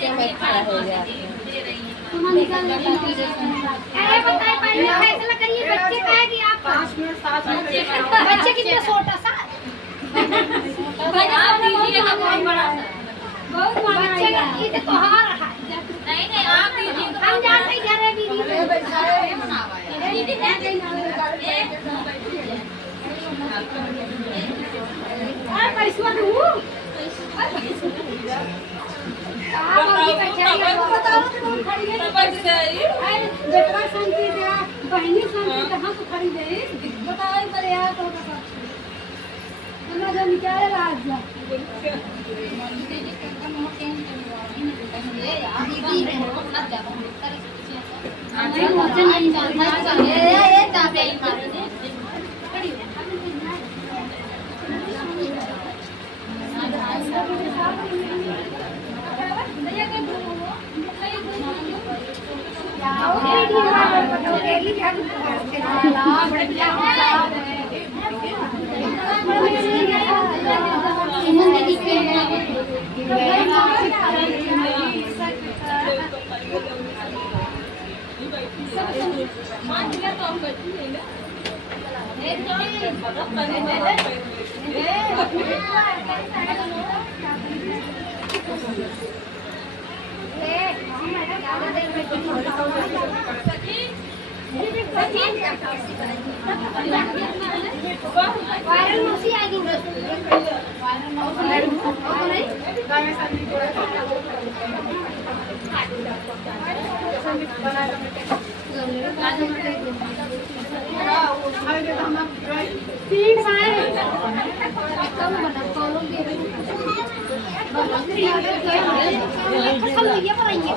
बच्चे में खड़ा हो गया। अरे बताइए पहले फैसला करिए बच्चे का है कि आप 5 मिनट 7 मिनट बच्चे कितने छोटा सा आप दीजिएगा बहुत बड़ा सा। बहुत बच्चे का ईद त्योहार है। नहीं नहीं आप दीजिएगा। हम जाते ही घर है दीदी पैसा दूँ बेटा शांति दिया बहनी शांति कहाँ को खरीदे बताओ पर यार तो हमरा जो निकाले आज जा वायरल मौसी आएगी तीन साए कम बना कॉलम दे खत्म हो गया पर आएंगे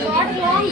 शॉर्ट लॉन्ग